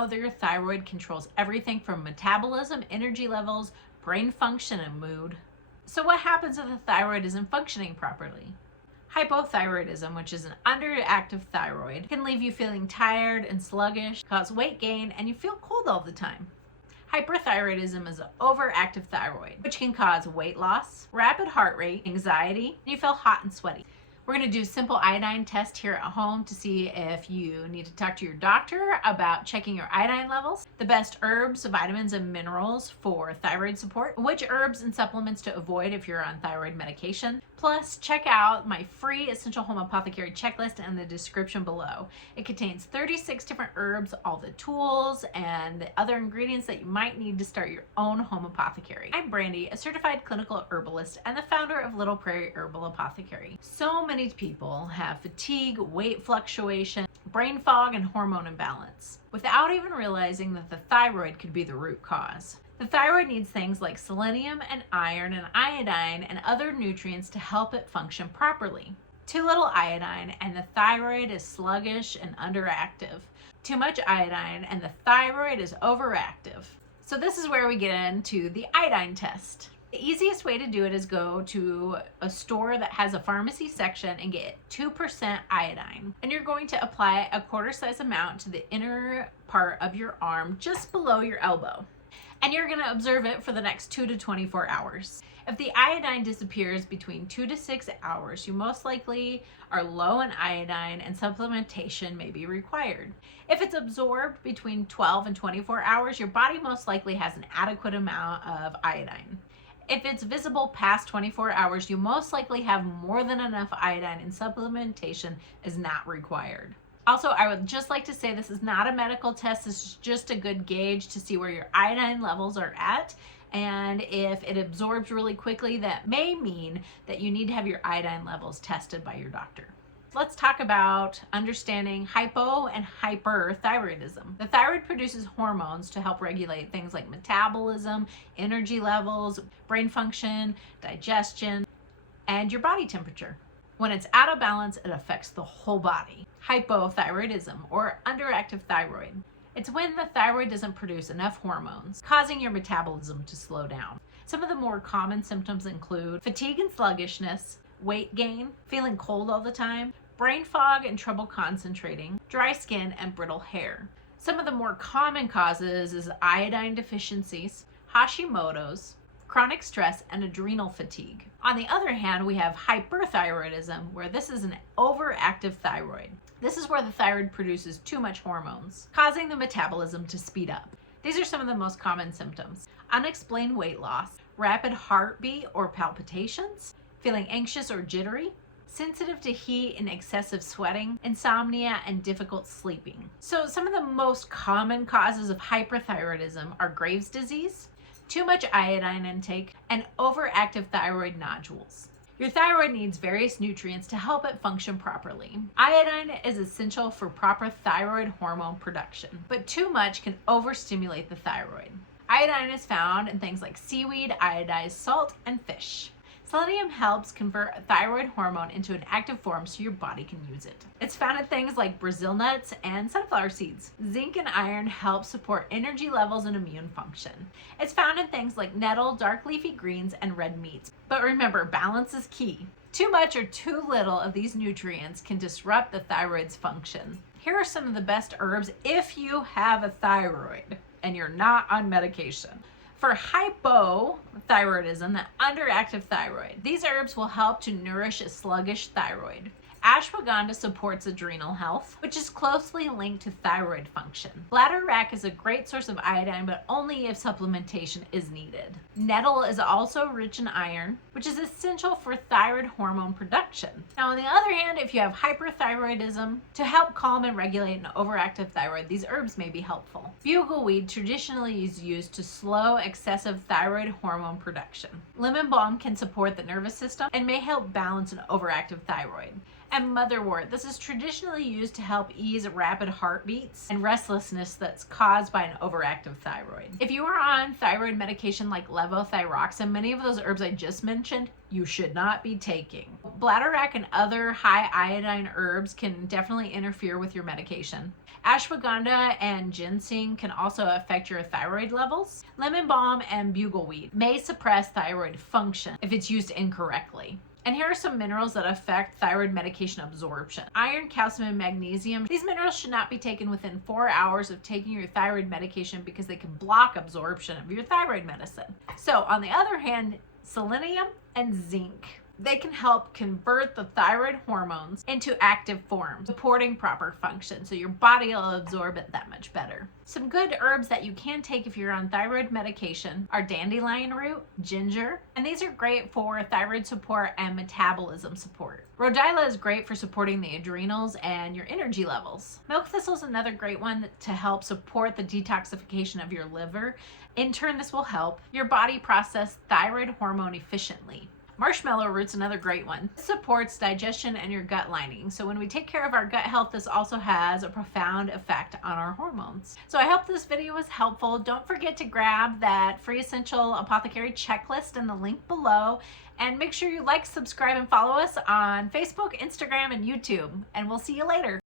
know that your thyroid controls everything from metabolism, energy levels, brain function, and mood. So what happens if the thyroid isn't functioning properly? Hypothyroidism, which is an underactive thyroid, can leave you feeling tired and sluggish, cause weight gain, and you feel cold all the time. Hyperthyroidism is an overactive thyroid, which can cause weight loss, rapid heart rate, anxiety, and you feel hot and sweaty. We're going to do a simple iodine test here at home to see if you need to talk to your doctor about checking your iodine levels, the best herbs, vitamins, and minerals for thyroid support, which herbs and supplements to avoid if you're on thyroid medication. Plus, check out my free Essential Home Apothecary Checklist in the description below. It contains 36 different herbs, all the tools, and the other ingredients that you might need to start your own home apothecary. I'm Brandy, a certified clinical herbalist and the founder of Little Prairie Herbal Apothecary. So many people have fatigue, weight fluctuation, brain fog, and hormone imbalance without even realizing that the thyroid could be the root cause. The thyroid needs things like selenium and iron and iodine and other nutrients to help it function properly. Too little iodine and the thyroid is sluggish and underactive. Too much iodine and the thyroid is overactive. So this is where we get into the iodine test. The easiest way to do it is go to a store that has a pharmacy section and get 2% iodine. And you're going to apply a quarter size amount to the inner part of your arm just below your elbow. And you're going to observe it for the next 2 to 24 hours. If the iodine disappears between 2 to 6 hours, you most likely are low in iodine and supplementation may be required. If it's absorbed between 12 and 24 hours, your body most likely has an adequate amount of iodine. If it's visible past 24 hours, you most likely have more than enough iodine and supplementation is not required. Also, I would just like to say this is not a medical test. This is just a good gauge to see where your iodine levels are at. And if it absorbs really quickly, that may mean that you need to have your iodine levels tested by your doctor. Let's talk about understanding hypo and hyperthyroidism. The thyroid produces hormones to help regulate things like metabolism, energy levels, brain function, digestion, and your body temperature. When it's out of balance, it affects the whole body. Hypothyroidism, or underactive thyroid. It's when the thyroid doesn't produce enough hormones, causing your metabolism to slow down. Some of the more common symptoms include fatigue and sluggishness, weight gain, feeling cold all the time, brain fog and trouble concentrating, dry skin, and brittle hair. Some of the more common causes is iodine deficiencies, Hashimoto's, chronic stress, and adrenal fatigue. On the other hand, we have hyperthyroidism, where this is an overactive thyroid. This is where the thyroid produces too much hormones, causing the metabolism to speed up. These are some of the most common symptoms: unexplained weight loss, rapid heartbeat or palpitations, feeling anxious or jittery, sensitive to heat and excessive sweating, insomnia, and difficult sleeping. So some of the most common causes of hyperthyroidism are Graves' disease, too much iodine intake, and overactive thyroid nodules. Your thyroid needs various nutrients to help it function properly. Iodine is essential for proper thyroid hormone production, but too much can overstimulate the thyroid. Iodine is found in things like seaweed, iodized salt, and fish. Selenium helps convert a thyroid hormone into an active form so your body can use it. It's found in things like Brazil nuts and sunflower seeds. Zinc and iron help support energy levels and immune function. It's found in things like nettle, dark leafy greens, and red meats. But remember, balance is key. Too much or too little of these nutrients can disrupt the thyroid's function. Here are some of the best herbs if you have a thyroid and you're not on medication. For hypothyroidism, the underactive thyroid, these herbs will help to nourish a sluggish thyroid. Ashwagandha supports adrenal health, which is closely linked to thyroid function. Bladderwrack is a great source of iodine, but only if supplementation is needed. Nettle is also rich in iron, which is essential for thyroid hormone production. Now, on the other hand, if you have hyperthyroidism, to help calm and regulate an overactive thyroid, these herbs may be helpful. Bugleweed traditionally is used to slow excessive thyroid hormone production. Lemon balm can support the nervous system and may help balance an overactive thyroid. And motherwort, this is traditionally used to help ease rapid heartbeats and restlessness that's caused by an overactive thyroid. If you are on thyroid medication like levothyroxine, many of those herbs I just mentioned, you should not be taking. Bladderwrack and other high iodine herbs can definitely interfere with your medication. Ashwagandha and ginseng can also affect your thyroid levels. Lemon balm and bugleweed may suppress thyroid function if it's used incorrectly. And here are some minerals that affect thyroid medication absorption. Iron, calcium, and magnesium. These minerals should not be taken within 4 hours of taking your thyroid medication because they can block absorption of your thyroid medicine. So on the other hand, selenium and zinc. They can help convert the thyroid hormones into active form, supporting proper function, so your body will absorb it that much better. Some good herbs that you can take if you're on thyroid medication are dandelion root, ginger, and these are great for thyroid support and metabolism support. Rhodiola is great for supporting the adrenals and your energy levels. Milk thistle is another great one to help support the detoxification of your liver. In turn, this will help your body process thyroid hormone efficiently. Marshmallow root's another great one. It supports digestion and your gut lining. So when we take care of our gut health, this also has a profound effect on our hormones. So I hope this video was helpful. Don't forget to grab that free essential apothecary checklist in the link below. And make sure you like, subscribe, and follow us on Facebook, Instagram, and YouTube. And we'll see you later.